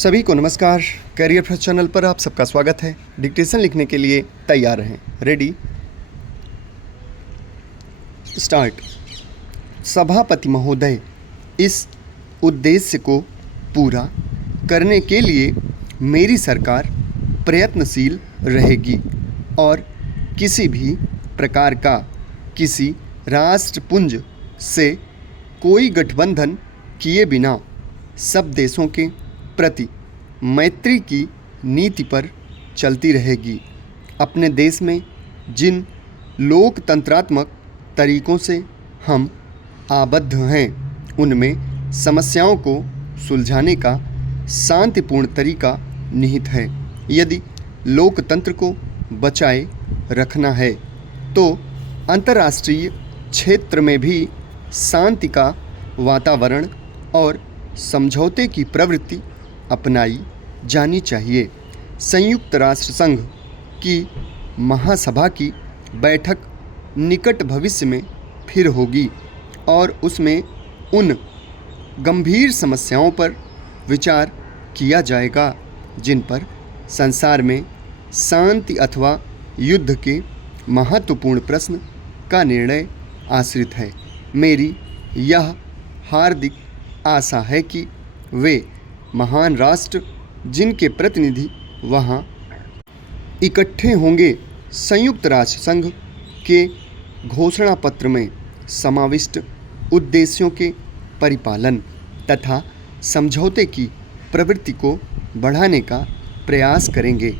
सभी को नमस्कार। करियर फर्स्ट चैनल पर आप सबका स्वागत है। डिक्टेशन लिखने के लिए तैयार रहें। Ready start. सभापति महोदय, इस उद्देश्य को पूरा करने के लिए मेरी सरकार प्रयत्नशील रहेगी और किसी भी प्रकार का किसी राष्ट्रपुंज से कोई गठबंधन किए बिना सब देशों के प्रति मैत्री की नीति पर चलती रहेगी। अपने देश में जिन लोकतंत्रात्मक तरीकों से हम आबद्ध हैं, उनमें समस्याओं को सुलझाने का शांतिपूर्ण तरीका निहित है। यदि लोकतंत्र को बचाए रखना है तो अंतर्राष्ट्रीय क्षेत्र में भी शांति का वातावरण और समझौते की प्रवृत्ति अपनाई जानी चाहिए। संयुक्त राष्ट्र संघ की महासभा की बैठक निकट भविष्य में फिर होगी और उसमें उन गंभीर समस्याओं पर विचार किया जाएगा जिन पर संसार में शांति अथवा युद्ध के महत्वपूर्ण प्रश्न का निर्णय आश्रित है। मेरी यह हार्दिक आशा है कि वे महान राष्ट्र जिनके प्रतिनिधि वहाँ इकट्ठे होंगे संयुक्त राष्ट्र संघ के घोषणा पत्र में समाविष्ट उद्देश्यों के परिपालन तथा समझौते की प्रवृत्ति को बढ़ाने का प्रयास करेंगे।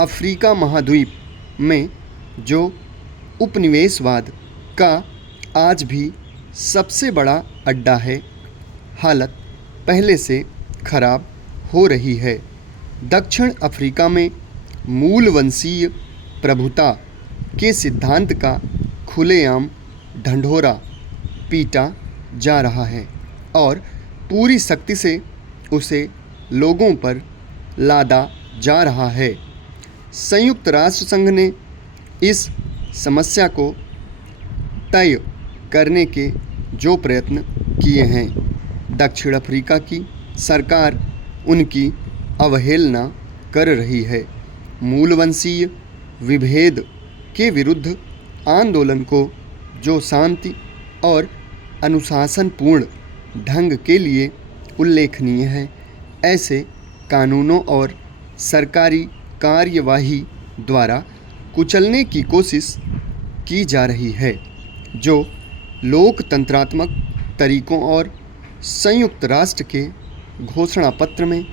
अफ्रीका महाद्वीप में जो उपनिवेशवाद का आज भी सबसे बड़ा अड्डा है, हालत पहले से खराब हो रही है। दक्षिण अफ्रीका में मूल वंशीय प्रभुता के सिद्धांत का खुलेआम ढंढोरा पीटा जा रहा है और पूरी शक्ति से उसे लोगों पर लादा जा रहा है। संयुक्त राष्ट्र संघ ने इस समस्या को तय करने के जो प्रयत्न किए हैं, दक्षिण अफ्रीका की सरकार उनकी अवहेलना कर रही है। मूलवंशीय विभेद के विरुद्ध आंदोलन को जो शांति और अनुशासनपूर्ण ढंग के लिए उल्लेखनीय है, ऐसे कानूनों और सरकारी कार्यवाही द्वारा कुचलने की कोशिश की जा रही है जो लोकतंत्रात्मक तरीकों और संयुक्त राष्ट्र के घोषणा पत्र में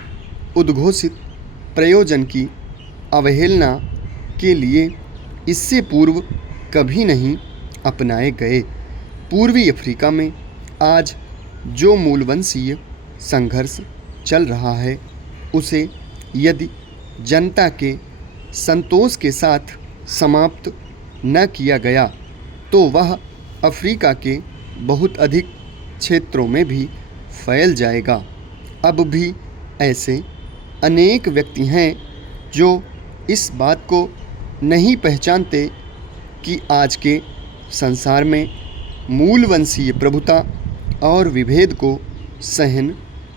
उद्घोषित प्रयोजन की अवहेलना के लिए इससे पूर्व कभी नहीं अपनाए गए। पूर्वी अफ्रीका में आज जो मूलवंशीय संघर्ष चल रहा है, उसे यदि जनता के संतोष के साथ समाप्त न किया गया तो वह अफ्रीका के बहुत अधिक क्षेत्रों में भी फैल जाएगा। अब भी ऐसे अनेक व्यक्ति हैं जो इस बात को नहीं पहचानते कि आज के संसार में मूलवंशीय प्रभुता और विभेद को सहन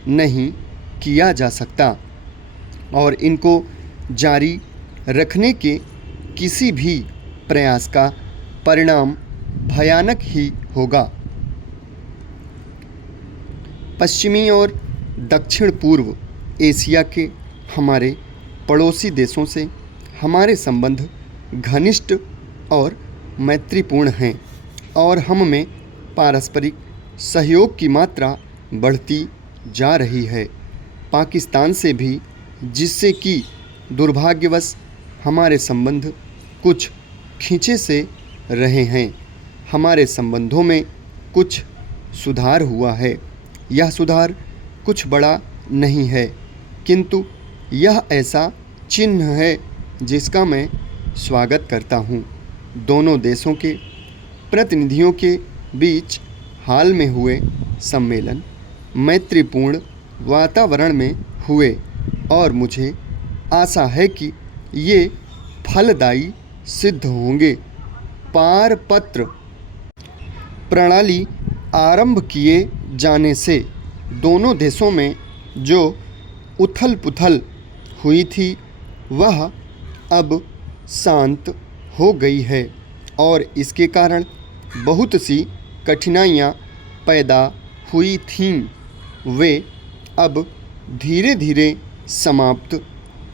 नहीं किया जा सकता और इनको जारी रखने के किसी भी प्रयास का परिणाम भयानक ही होगा। पश्चिमी और दक्षिण पूर्व एशिया के हमारे पड़ोसी देशों से हमारे संबंध घनिष्ठ और मैत्रीपूर्ण हैं और हम में पारस्परिक सहयोग की मात्रा बढ़ती जा रही है। पाकिस्तान से भी, जिससे कि दुर्भाग्यवश हमारे संबंध कुछ खींचे से रहे हैं, हमारे संबंधों में कुछ सुधार हुआ है। यह सुधार कुछ बड़ा नहीं है, किंतु यह ऐसा चिन्ह है जिसका मैं स्वागत करता हूँ। दोनों देशों के प्रतिनिधियों के बीच हाल में हुए सम्मेलन मैत्रीपूर्ण वातावरण में हुए और मुझे आशा है कि ये फलदायी सिद्ध होंगे। पारपत्र प्रणाली आरंभ किए जाने से दोनों देशों में जो उथल पुथल हुई थी वह अब शांत हो गई है और इसके कारण बहुत सी कठिनाइयाँ पैदा हुई थीं वे अब धीरे धीरे समाप्त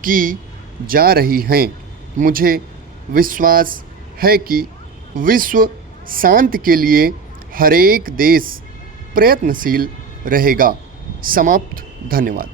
की जा रही हैं। मुझे विश्वास है कि विश्व शांति के लिए हर एक देश प्रयत्नशील रहेगा। समाप्त। धन्यवाद।